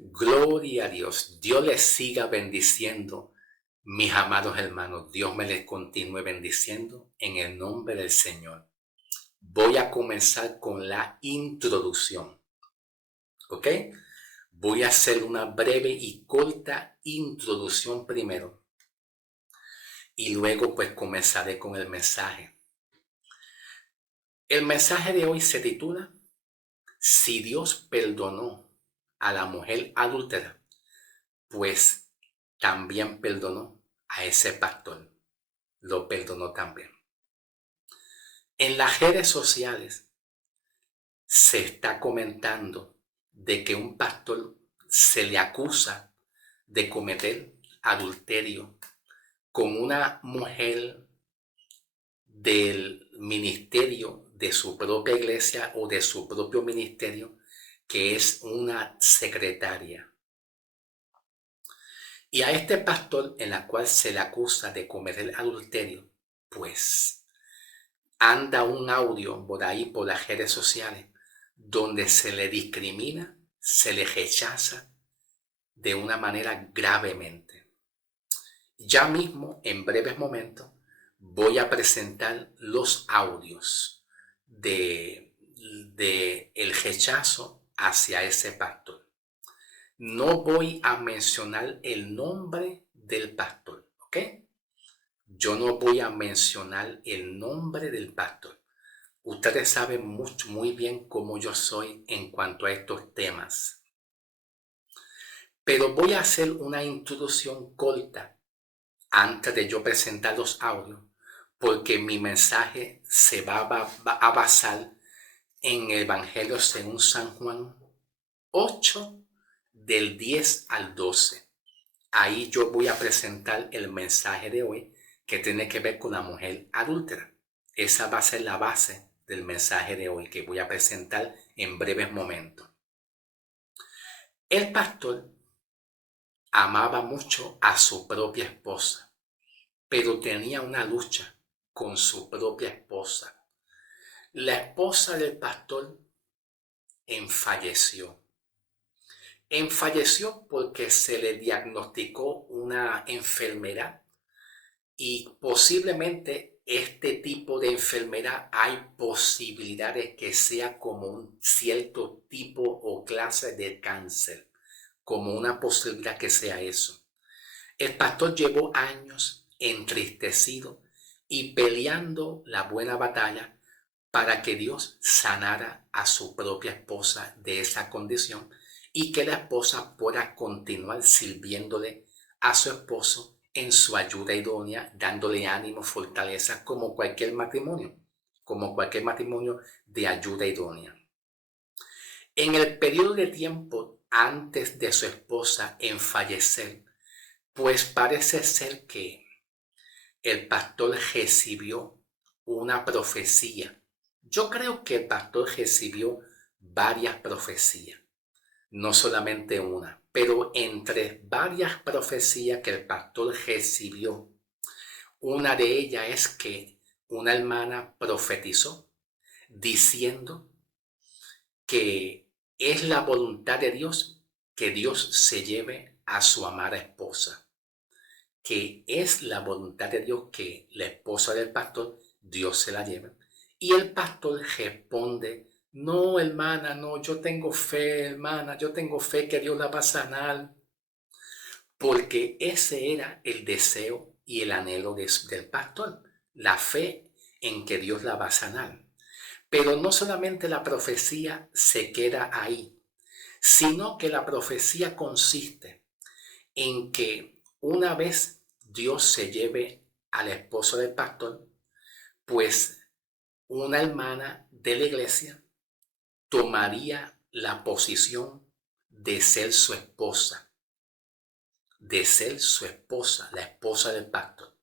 Gloria a Dios. Dios les siga bendiciendo, mis amados hermanos. Dios me les continúe bendiciendo en el nombre del Señor. Voy a comenzar con la introducción. ¿Ok? Voy a hacer una breve y corta introducción primero. Y luego pues comenzaré con el mensaje. El mensaje de hoy se titula: Si Dios perdonó a la mujer adúltera, pues también perdonó a ese pastor. Lo perdonó también. En las redes sociales se está comentando de que un pastor se le acusa de cometer adulterio con una mujer del ministerio de su propia iglesia o de su propio ministerio, que es una secretaria. Y a este pastor, en la cual se le acusa de cometer adulterio, pues anda un audio por ahí, por las redes sociales, donde se le discrimina, se le rechaza de una manera gravemente. Ya mismo, en breves momentos, voy a presentar los audios de el rechazo hacia ese pastor. No voy a mencionar el nombre del pastor, ¿ok? Yo no voy a mencionar el nombre del pastor. Ustedes saben muy bien cómo yo soy en cuanto a estos temas. Pero voy a hacer una introducción corta antes de yo presentar los audios, porque mi mensaje se va a basar en el Evangelio según San Juan 8, del 10 al 12. Ahí yo voy a presentar el mensaje de hoy, que tiene que ver con la mujer adúltera. Esa va a ser la base del mensaje de hoy, que voy a presentar en breves momentos. El pastor amaba mucho a su propia esposa, pero tenía una lucha con su propia esposa. La esposa del pastor falleció. Falleció porque se le diagnosticó una enfermedad, y posiblemente este tipo de enfermedad hay posibilidades que sea como un cierto tipo o clase de cáncer, como una posibilidad que sea eso. El pastor llevó años entristecido y peleando la buena batalla para que Dios sanara a su propia esposa de esa condición y que la esposa pueda continuar sirviéndole a su esposo en su ayuda idónea, dándole ánimo, fortaleza, como cualquier matrimonio de ayuda idónea. En el periodo de tiempo antes de su esposa en fallecer, pues parece ser que el pastor recibió una profecía. Yo creo que el pastor recibió varias profecías, no solamente una, pero entre varias profecías que el pastor recibió, una de ellas es que una hermana profetizó diciendo que es la voluntad de Dios que Dios se lleve a su amada esposa, que es la voluntad de Dios que la esposa del pastor, Dios se la lleve. Y el pastor responde: no, hermana, no, yo tengo fe, hermana, yo tengo fe que Dios la va a sanar. Porque ese era el deseo y el anhelo del pastor, la fe en que Dios la va a sanar. Pero no solamente la profecía se queda ahí, sino que la profecía consiste en que una vez Dios se lleve al esposo del pastor, pues una hermana de la iglesia tomaría la posición de ser su esposa, la esposa del pastor.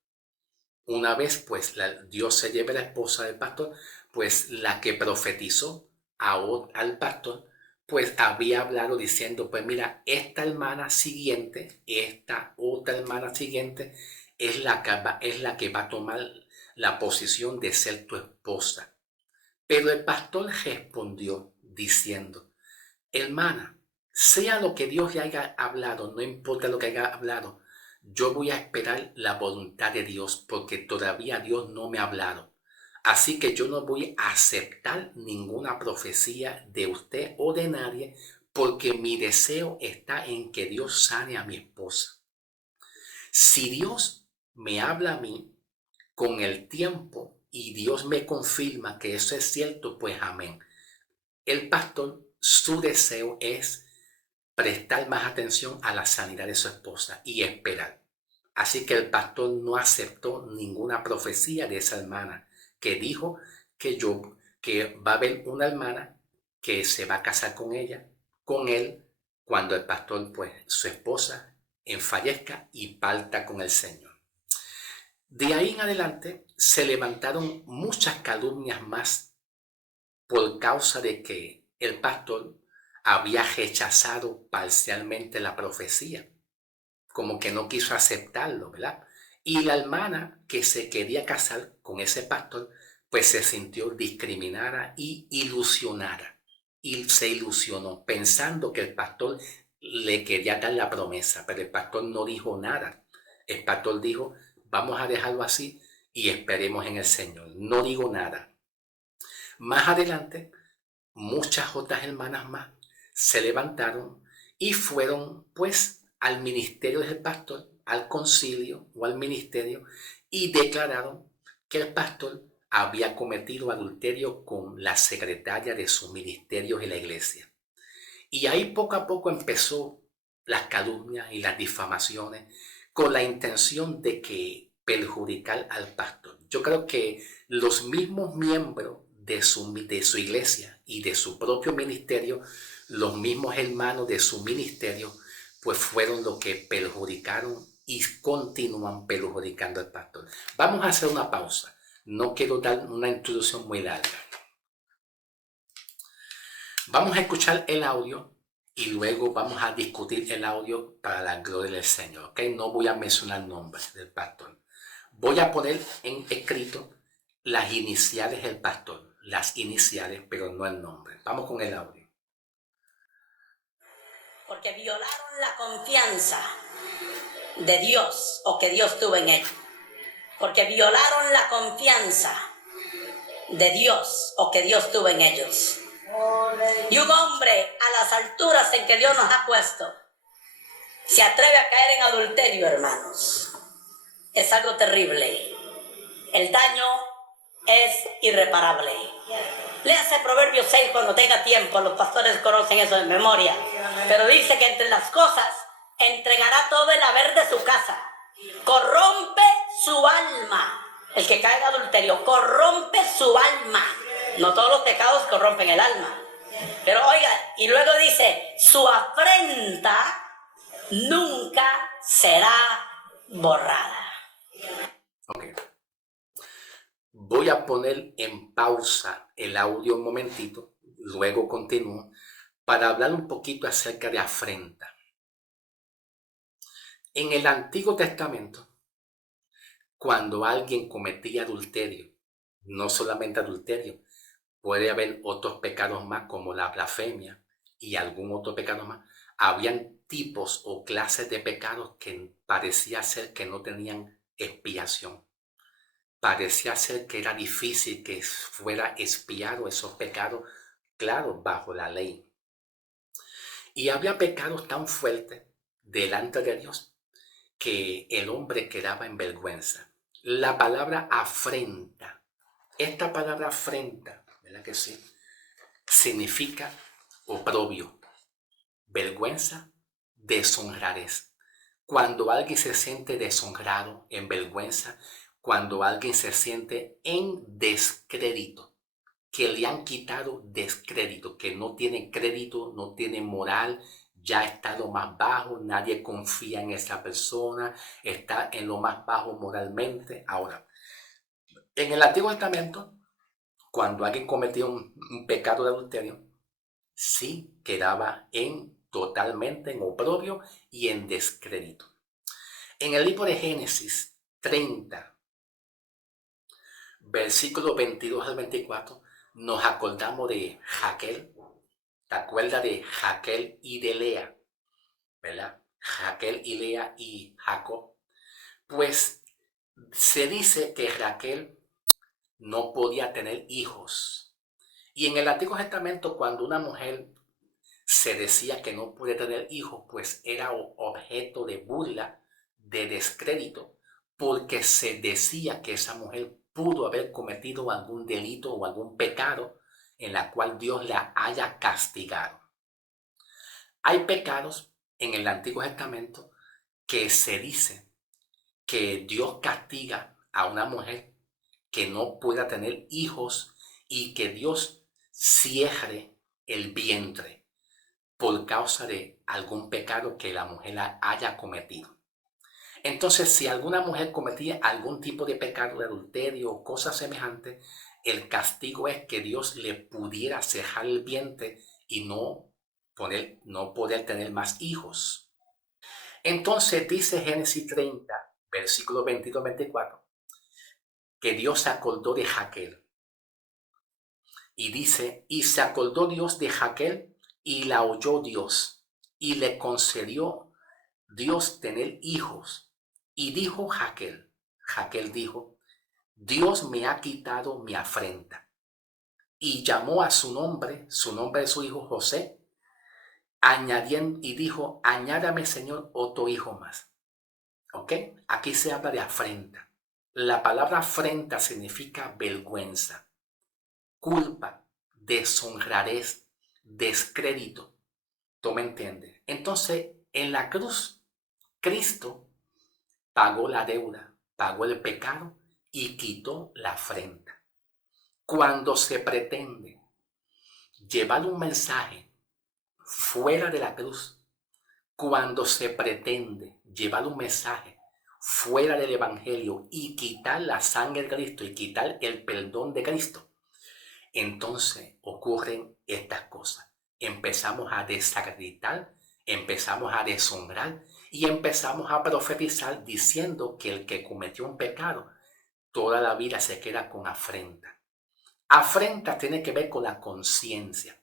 Una vez pues Dios se lleve la esposa del pastor, pues la que profetizó al pastor, pues había hablado diciendo: pues mira, esta otra hermana siguiente es la que va a tomar la posición de ser tu esposa. Pero el pastor respondió diciendo: hermana, Sea lo que Dios le haya hablado, no importa lo que haya hablado, yo voy a esperar la voluntad de Dios porque todavía Dios no me ha hablado. Así que yo no voy a aceptar ninguna profecía de usted o de nadie porque mi deseo está en que Dios sane a mi esposa. Si Dios me habla a mí con el tiempo y Dios me confirma que eso es cierto, pues amén. El pastor, su deseo es prestar más atención a la sanidad de su esposa y esperar. Así que el pastor no aceptó ninguna profecía de esa hermana que dijo que va a haber una hermana que se va a casar con él, cuando el pastor, pues su esposa, fallezca y parta con el Señor. De ahí en adelante se levantaron muchas calumnias más por causa de que el pastor había rechazado parcialmente la profecía, como que no quiso aceptarlo, ¿verdad? Y la hermana que se quería casar con ese pastor, pues se sintió discriminada y ilusionada. Y se ilusionó pensando que el pastor le quería dar la promesa, pero el pastor no dijo nada. El pastor dijo, vamos a dejarlo así y esperemos en el Señor. No digo nada. Más adelante, muchas otras hermanas más se levantaron y fueron pues al ministerio del pastor, al concilio o al ministerio, y declararon que el pastor había cometido adulterio con la secretaria de su ministerio en la iglesia. Y ahí poco a poco empezó las calumnias y las difamaciones con la intención de que perjudicar al pastor. Yo creo que los mismos miembros de su iglesia y de su propio ministerio, los mismos hermanos de su ministerio, pues fueron los que perjudicaron y continúan perjudicando al pastor. Vamos a hacer una pausa. No quiero dar una introducción muy larga. Vamos a escuchar el audio y luego vamos a discutir el audio para la gloria del Señor. ¿Ok? No voy a mencionar nombres del pastor. Voy a poner en escrito las iniciales del pastor. Las iniciales, pero no el nombre. Vamos con el audio. Porque violaron la confianza de Dios o que Dios tuvo en ellos. Porque violaron la confianza de Dios o que Dios tuvo en ellos. Y un hombre a las alturas en que Dios nos ha puesto se atreve a caer en adulterio, hermanos. Es algo terrible. El daño es irreparable. Léase Proverbios 6 cuando tenga tiempo. Los pastores conocen eso de memoria. Pero dice que entre las cosas entregará todo el haber de su casa. Corrompe su alma. El que cae en adulterio corrompe su alma. No todos los pecados corrompen el alma. Pero oiga, y luego dice, su afrenta nunca será borrada. Ok. Voy a poner en pausa el audio un momentito, luego continúo, para hablar un poquito acerca de afrenta. En el Antiguo Testamento, cuando alguien cometía adulterio, no solamente adulterio, puede haber otros pecados más como la blasfemia y algún otro pecado más. Habían tipos o clases de pecados que parecía ser que no tenían expiación. Parecía ser que era difícil que fuera expiado esos pecados, claro, bajo la ley. Y había pecados tan fuertes delante de Dios que el hombre quedaba en vergüenza. La palabra afrenta, esta palabra afrenta, ¿verdad que sí? Significa oprobio, vergüenza, deshonradez. Cuando alguien se siente deshonrado, en vergüenza, cuando alguien se siente en descrédito, que le han quitado descrédito, que no tiene crédito, no tiene moral, ya está en lo más bajo, nadie confía en esa persona, está en lo más bajo moralmente. Ahora, en el Antiguo Testamento, cuando alguien cometía un pecado de adulterio, sí quedaba totalmente en oprobio y en descrédito. En el libro de Génesis 30, versículos 22 al 24, nos acordamos de Raquel ¿Te acuerdas de Raquel y de Lea? ¿Verdad? Raquel y Lea y Jacob. Pues se dice que Raquel no podía tener hijos. Y en el Antiguo Testamento, cuando una mujer se decía que no podía tener hijos, pues era objeto de burla, de descrédito, porque se decía que esa mujer pudo haber cometido algún delito o algún pecado en la cual Dios la haya castigado. Hay pecados en el Antiguo Testamento que se dice que Dios castiga a una mujer que no pueda tener hijos y que Dios cierre el vientre por causa de algún pecado que la mujer haya cometido. Entonces, si alguna mujer cometía algún tipo de pecado de adulterio o cosas semejantes, el castigo es que Dios le pudiera cerrar el vientre y no poder tener más hijos. Entonces dice Génesis 30, versículo 22-24, que Dios se acordó de Raquel. Y dice, y se acordó Dios de Raquel y la oyó Dios y le concedió Dios tener hijos. Y dijo Raquel dijo, Dios me ha quitado mi afrenta. Y llamó a su nombre de su hijo José, añadiendo y dijo, añádame Señor otro hijo más. ¿Ok? Aquí se habla de afrenta. La palabra afrenta significa vergüenza, culpa, deshonradez, descrédito. ¿Tú me entiendes? Entonces, en la cruz, Cristo pagó la deuda, pagó el pecado y quitó la afrenta. Cuando se pretende llevar un mensaje fuera de la cruz, cuando se pretende llevar un mensaje fuera del Evangelio y quitar la sangre de Cristo y quitar el perdón de Cristo, entonces ocurren estas cosas. Empezamos a desacreditar, empezamos a deshonrar y empezamos a profetizar diciendo que el que cometió un pecado toda la vida se queda con afrenta. Afrenta tiene que ver con la conciencia.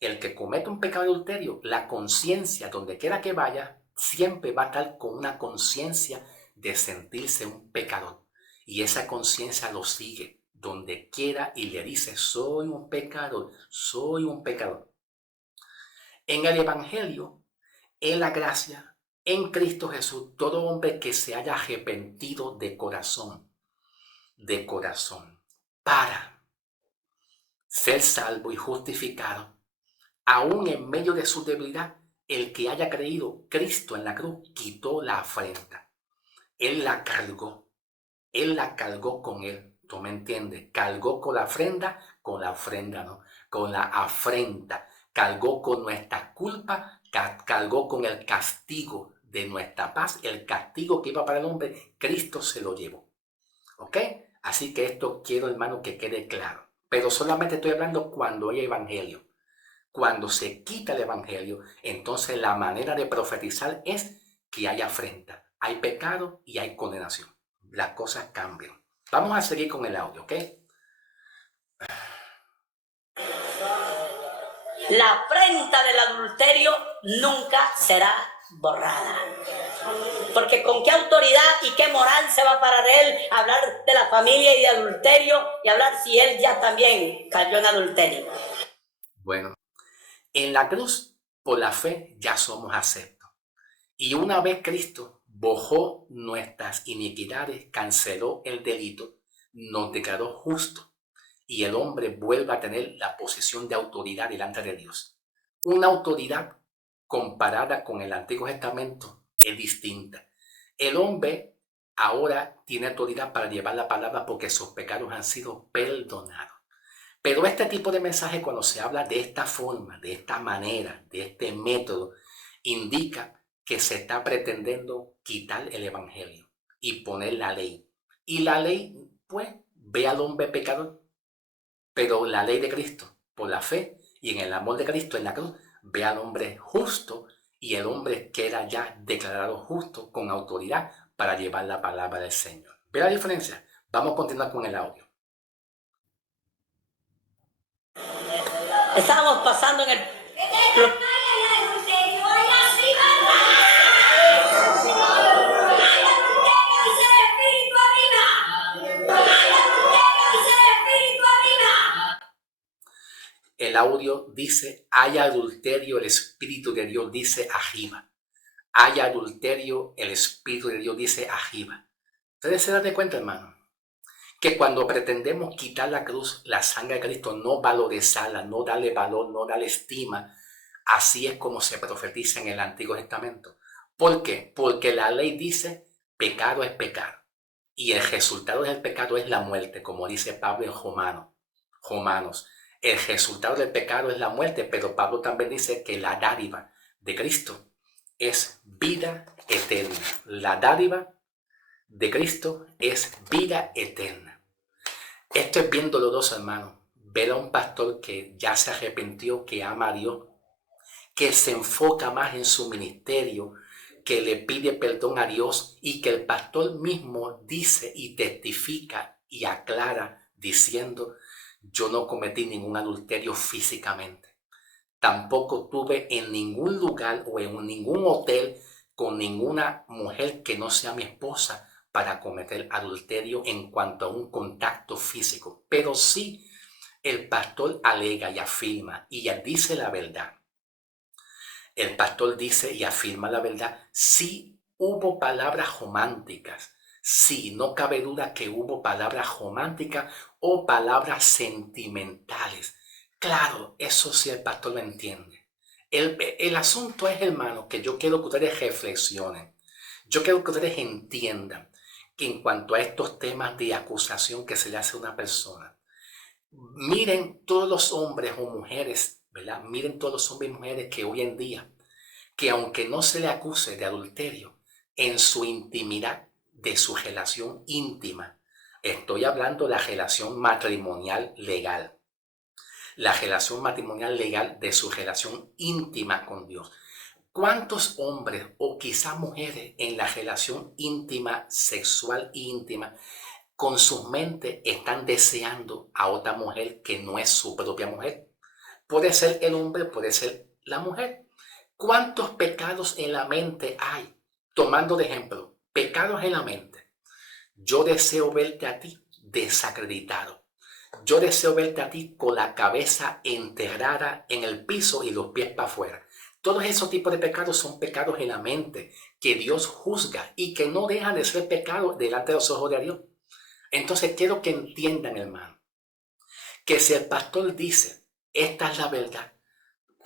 El que comete un pecado de adulterio, la conciencia, donde quiera que vaya, siempre va a estar con una conciencia de sentirse un pecador. Y esa conciencia lo sigue donde quiera y le dice, soy un pecador, soy un pecador. En el Evangelio, en la gracia, en Cristo Jesús, todo hombre que se haya arrepentido de corazón, para ser salvo y justificado, aún en medio de su debilidad, el que haya creído Cristo en la cruz quitó la afrenta. Él la cargó con él. ¿Tú me entiendes? Cargó con la ofrenda no, con la afrenta. Cargó con nuestra culpa, cargó con el castigo de nuestra paz. El castigo que iba para el hombre, Cristo se lo llevó. ¿Ok? Así que esto quiero, hermano, que quede claro. Pero solamente estoy hablando cuando hay evangelio. Cuando se quita el evangelio, entonces la manera de profetizar es que hay afrenta, hay pecado y hay condenación. Las cosas cambian. Vamos a seguir con el audio, ¿ok? La afrenta del adulterio nunca será borrada. Porque con qué autoridad y qué moral se va a parar él a hablar de la familia y de adulterio y hablar si él ya también cayó en adulterio. Bueno, en la cruz, por la fe, ya somos aceptos. Y una vez Cristo borró nuestras iniquidades, canceló el delito, nos declaró justos y el hombre vuelve a tener la posición de autoridad delante de Dios. Una autoridad comparada con el Antiguo Testamento es distinta. El hombre ahora tiene autoridad para llevar la palabra porque sus pecados han sido perdonados. Pero este tipo de mensaje, cuando se habla de esta forma, de esta manera, de este método, indica que se está pretendiendo quitar el evangelio y poner la ley. Y la ley, pues, ve al hombre pecador, pero la ley de Cristo, por la fe y en el amor de Cristo en la cruz, ve al hombre justo y el hombre queda ya declarado justo con autoridad para llevar la palabra del Señor. ¿Ve la diferencia? Vamos a continuar con el audio. Estábamos pasando en el El audio dice, hay adulterio, el Espíritu de Dios dice Ajiba. Hay adulterio, el Espíritu de Dios dice Ajiba. Ustedes se dan de cuenta, hermano, que cuando pretendemos quitar la cruz, la sangre de Cristo, no valorizarla, no darle valor, no darle estima, así es como se profetiza en el Antiguo Testamento. ¿Por qué? Porque la ley dice, pecado es pecado. Y el resultado del pecado es la muerte, como dice Pablo en Romanos. El resultado del pecado es la muerte, pero Pablo también dice que la dádiva de Cristo es vida eterna. La dádiva de Cristo es vida eterna. Esto es bien doloroso, hermano. Ver a un pastor que ya se arrepintió, que ama a Dios, que se enfoca más en su ministerio, que le pide perdón a Dios y que el pastor mismo dice y testifica y aclara diciendo, yo no cometí ningún adulterio físicamente. Tampoco tuve en ningún lugar o en ningún hotel con ninguna mujer que no sea mi esposa para cometer adulterio en cuanto a un contacto físico. Pero sí, el pastor alega y afirma y dice la verdad. El pastor dice y afirma la verdad. Sí hubo palabras románticas. Sí, no cabe duda que hubo palabras románticas o palabras sentimentales. Claro, eso sí el pastor lo entiende. El asunto es, hermano, que yo quiero que ustedes reflexionen. Yo quiero que ustedes entiendan que en cuanto a estos temas de acusación que se le hace a una persona, miren todos los hombres o mujeres, ¿verdad? Miren todos los hombres y mujeres que hoy en día, que aunque no se le acuse de adulterio, en su intimidad, de su relación íntima, estoy hablando de la relación matrimonial legal, la relación matrimonial legal de su relación íntima con Dios. ¿Cuántos hombres o quizás mujeres en la relación íntima, sexual e íntima, con sus mentes están deseando a otra mujer que no es su propia mujer? Puede ser el hombre, puede ser la mujer. ¿Cuántos pecados en la mente hay? Tomando de ejemplo, pecados en la mente. Yo deseo verte a ti desacreditado. Yo deseo verte a ti con la cabeza enterrada en el piso y los pies para afuera. Todos esos tipos de pecados son pecados en la mente que Dios juzga y que no dejan de ser pecados delante de los ojos de Dios. Entonces quiero que entiendan, hermano, que si el pastor dice, esta es la verdad,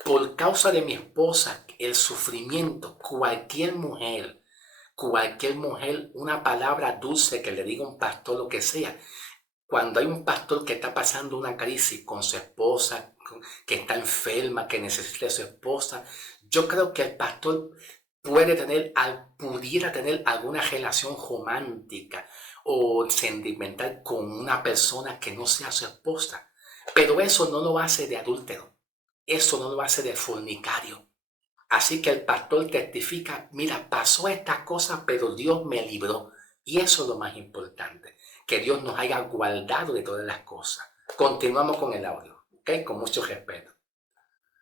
por causa de mi esposa, el sufrimiento, cualquier mujer, una palabra dulce que le diga un pastor, lo que sea. Cuando hay un pastor que está pasando una crisis con su esposa, que está enferma, que necesita de su esposa, yo creo que el pastor pudiera tener alguna relación romántica o sentimental con una persona que no sea su esposa. Pero eso no lo hace de adúltero. Eso no lo hace de fornicario. Así que el pastor testifica, mira, pasó estas cosas, pero Dios me libró. Y eso es lo más importante, que Dios nos haya guardado de todas las cosas. Continuamos con el audio, ¿ok? Con mucho respeto.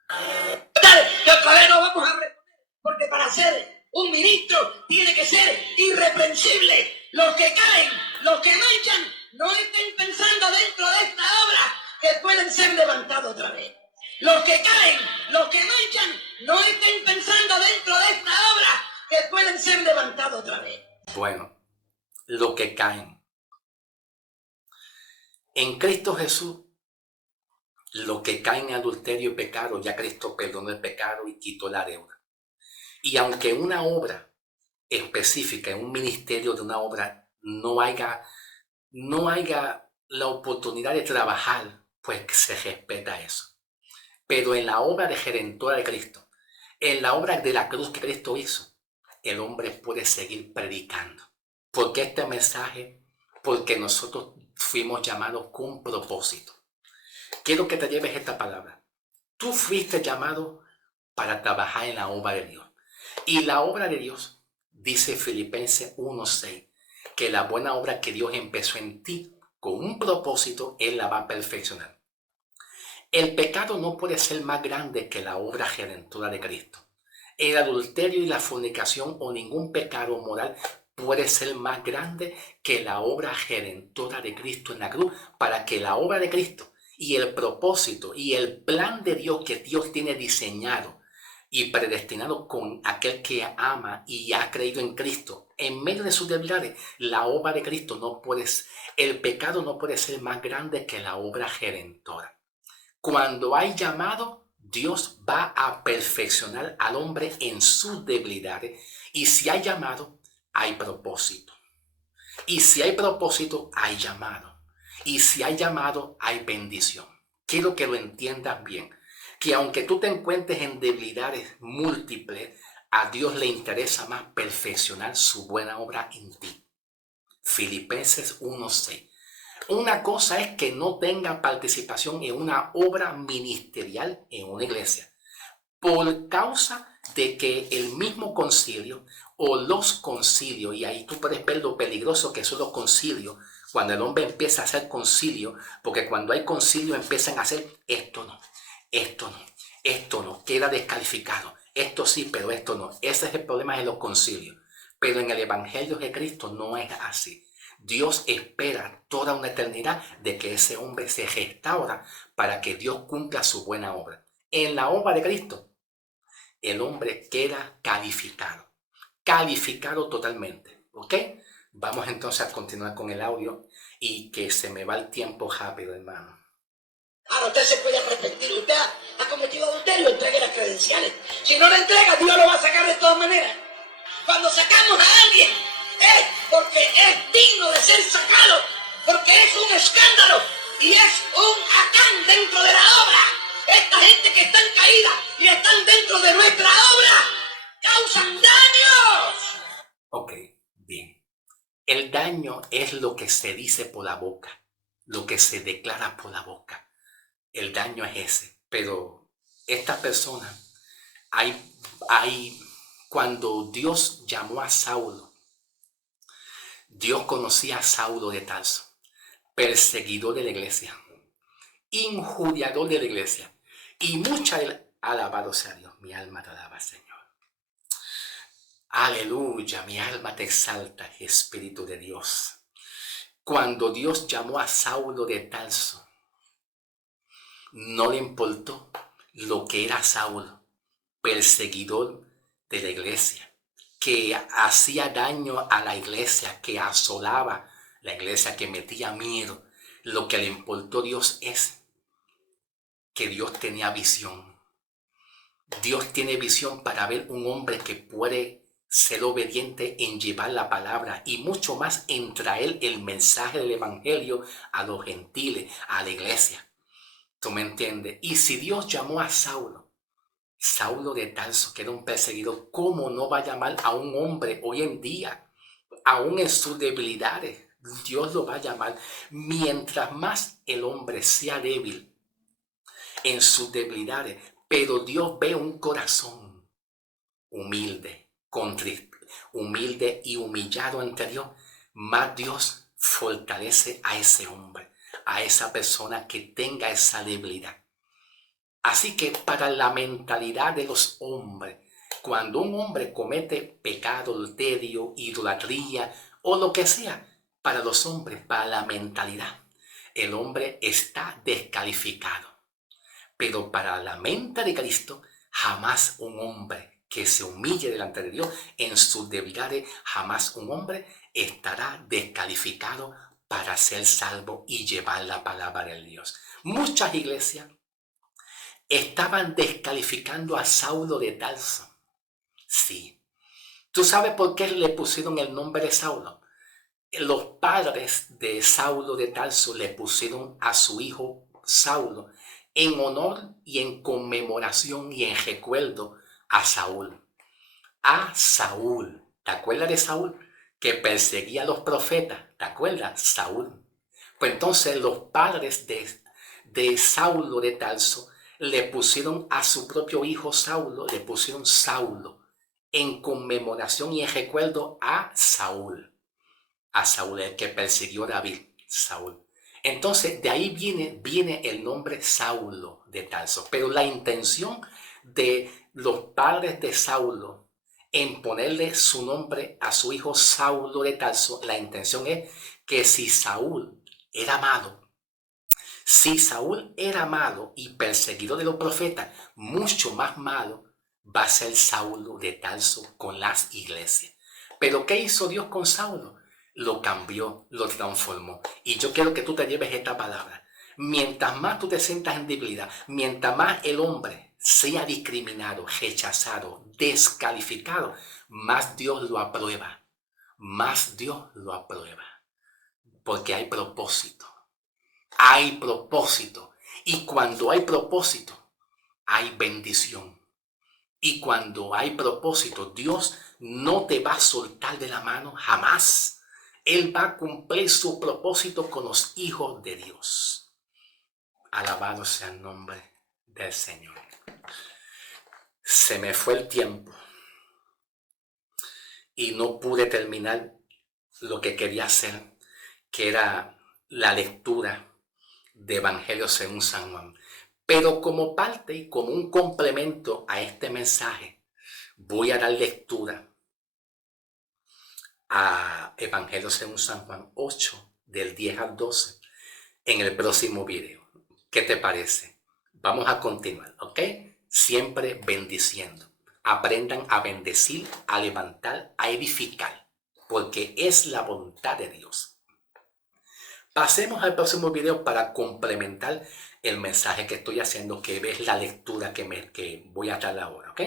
Que otra vez no vamos a responder, porque para ser un ministro tiene que ser irreprensible. Los que caen, los que manchan, no estén pensando dentro de esta obra que pueden ser levantados otra vez. Los que caen, los que manchan, no estén pensando dentro de esta obra que pueden ser levantados otra vez. Bueno, lo que caen. En Cristo Jesús, lo que caen en adulterio y pecado, ya Cristo perdonó el pecado y quitó la deuda. Y aunque una obra específica, en un ministerio de una obra, no haya la oportunidad de trabajar, pues se respeta eso. Pero en la obra de redentora de Cristo, en la obra de la cruz que Cristo hizo, el hombre puede seguir predicando. ¿Por qué este mensaje? Porque nosotros fuimos llamados con un propósito. Quiero que te lleves esta palabra. Tú fuiste llamado para trabajar en la obra de Dios. Y la obra de Dios, dice Filipenses 1:6, que la buena obra que Dios empezó en ti con un propósito, Él la va a perfeccionar. El pecado no puede ser más grande que la obra redentora de Cristo. El adulterio y la fornicación o ningún pecado moral puede ser más grande que la obra redentora de Cristo en la cruz, para que la obra de Cristo y el propósito y el plan de Dios que Dios tiene diseñado y predestinado con aquel que ama y ha creído en Cristo, en medio de sus debilidades, la obra de Cristo no puede, el pecado no puede ser más grande que la obra redentora. Cuando hay llamado, Dios va a perfeccionar al hombre en sus debilidades. Y si hay llamado, hay propósito. Y si hay propósito, hay llamado. Y si hay llamado, hay bendición. Quiero que lo entiendas bien. Que aunque tú te encuentres en debilidades múltiples, a Dios le interesa más perfeccionar su buena obra en ti. Filipenses 1:6. Una cosa es que no tenga participación en una obra ministerial en una iglesia, por causa de que el mismo concilio o los concilios, y ahí tú puedes ver lo peligroso que son los concilios, cuando el hombre empieza a hacer concilio, porque cuando hay concilio empiezan a hacer esto no, esto no, esto no, queda descalificado, esto sí, pero esto no. Ese es el problema de los concilios. Pero en el Evangelio de Cristo no es así. Dios espera toda una eternidad de que ese hombre se restaura para que Dios cumpla su buena obra. En la obra de Cristo, el hombre queda calificado totalmente. ¿Ok? Vamos entonces a continuar con el audio y que se me va el tiempo rápido, hermano. Ahora usted se puede arrepentir. Usted ha cometido adulterio, entregue las credenciales. Si no la entrega, Dios lo va a sacar de todas maneras. Cuando sacamos a alguien, es porque es digno de ser sacado, porque es un escándalo y es un Acán dentro de la obra. Esta gente que están caída y están dentro de nuestra obra causan daños. Ok, bien. El daño es lo que se dice por la boca, lo que se declara por la boca. El daño es ese. Pero esta persona, cuando Dios llamó a Saulo, Dios conocía a Saulo de Tarso, perseguidor de la iglesia, injuriador de la iglesia, y alabado sea Dios, mi alma te alaba, Señor. Aleluya, mi alma te exalta, Espíritu de Dios. Cuando Dios llamó a Saulo de Tarso, no le importó lo que era Saulo, perseguidor de la iglesia, que hacía daño a la iglesia, que asolaba la iglesia, que metía miedo. Lo que le importó a Dios es que Dios tenía visión. Dios tiene visión para ver un hombre que puede ser obediente en llevar la palabra y mucho más en traer el mensaje del evangelio a los gentiles, a la iglesia. ¿Tú me entiendes? Y si Dios llamó a Saulo de Tarso, que era un perseguidor, ¿cómo no va a llamar a un hombre hoy en día, aún en sus debilidades? Dios lo va a llamar. Mientras más el hombre sea débil en sus debilidades, pero Dios ve un corazón humilde, contrito, humilde y humillado ante Dios, más Dios fortalece a ese hombre, a esa persona que tenga esa debilidad. Así que para la mentalidad de los hombres, cuando un hombre comete pecado, adulterio, idolatría o lo que sea, para los hombres, para la mentalidad, el hombre está descalificado. Pero para la mente de Cristo, jamás un hombre que se humille delante de Dios en sus debilidades, jamás un hombre estará descalificado para ser salvo y llevar la palabra de Dios. Muchas iglesias estaban descalificando a Saulo de Tarso. Sí. ¿Tú sabes por qué le pusieron el nombre de Saulo? Los padres de Saulo de Tarso le pusieron a su hijo Saulo en honor y en conmemoración y en recuerdo a Saúl. A Saúl. ¿Te acuerdas de Saúl? Que perseguía a los profetas. ¿Te acuerdas? Saúl. Pues entonces los padres de Saulo de Tarso le pusieron a su propio hijo Saulo, le pusieron Saulo en conmemoración y en recuerdo a Saúl, el que persiguió a David, Saúl. Entonces, de ahí viene el nombre Saulo de Tarso. Pero la intención de los padres de Saulo en ponerle su nombre a su hijo Saulo de Tarso, la intención es que si Saúl era malo y perseguidor de los profetas, mucho más malo va a ser Saulo de Tarso con las iglesias. Pero ¿qué hizo Dios con Saulo? Lo cambió, lo transformó. Y yo quiero que tú te lleves esta palabra. Mientras más tú te sientas en debilidad, mientras más el hombre sea discriminado, rechazado, descalificado, más Dios lo aprueba. Más Dios lo aprueba. Porque hay propósito. Hay propósito. Y cuando hay propósito, hay bendición. Y cuando hay propósito, Dios no te va a soltar de la mano jamás. Él va a cumplir su propósito con los hijos de Dios. Alabado sea el nombre del Señor. Se me fue el tiempo y no pude terminar lo que quería hacer, que era la lectura de Evangelio según San Juan. Pero como parte y como un complemento a este mensaje, voy a dar lectura a Evangelio según San Juan 8, del 10 al 12, en el próximo video. ¿Qué te parece? Vamos a continuar, ¿ok? Siempre bendiciendo. Aprendan a bendecir, a levantar, a edificar, porque es la voluntad de Dios. Pasemos al próximo video para complementar el mensaje que estoy haciendo, que es la lectura que voy a dar ahora, ¿ok?